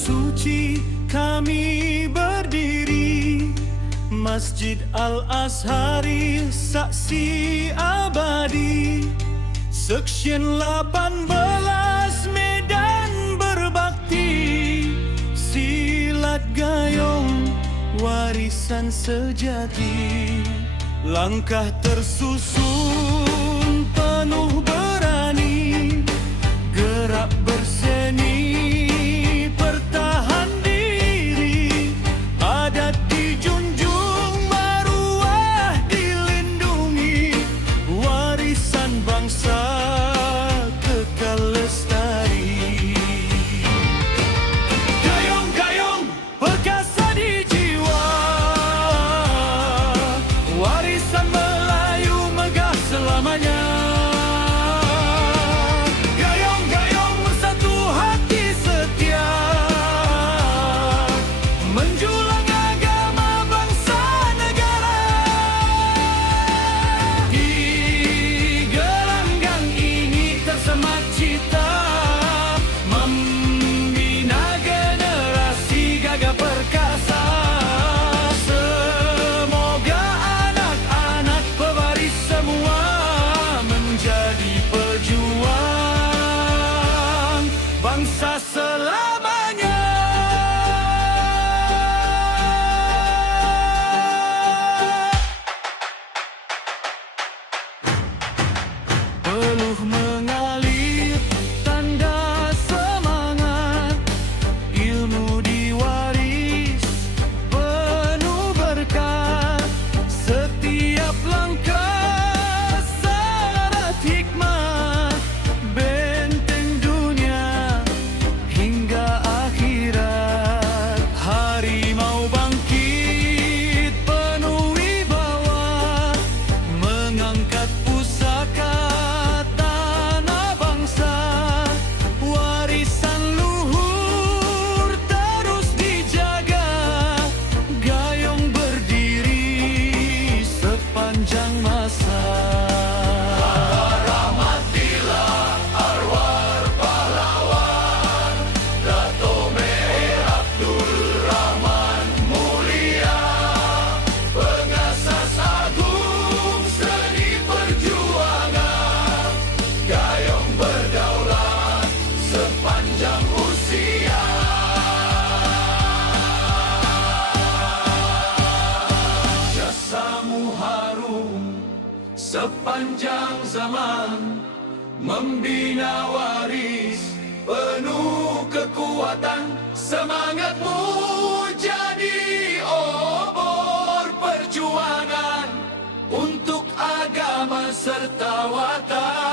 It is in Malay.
suci kami berdiri, Masjid Al-Azhari saksi abadi. Seksyen 18 medan berbakti, silat gayung warisan sejati. Langkah tersusun penuh berani, gerak berseni pertahan diri. Adat dijunjung, maruah dilindungi, warisan bangsa kekal lestari. Gayung-gayung perkasa di jiwa, warisan Melayu megah selamanya. Gayung-gayung bersatu hati setia, menjulang agama bangsa negara. Di gelanggang ini tersemat cita, membina generasi gagah perkasa. Semoga anak-anak pewaris semua menjadi pejuang bangsa selamanya. Peluh mengalir tanda semangat, ilmu diwaris penuh berkat. Setiap langkah syarat hikmat, benteng dunia hingga akhirat. Harimau bangkit penuh wibawa, mengangkat pusaka tanah bangsa. Warisan luhur terus dijaga, gayung berdiri sepanjang masa. Rahmatilah arwah pahlawan Dato' Meir Abdul Rahman Mulia, pengasas agung seni perjuangan, gayung berdaulat sepanjang usia. Jasamu harum sepanjang zaman, membina waris penuh kekuatan. Semangatmu jadi obor perjuangan untuk agama serta watan.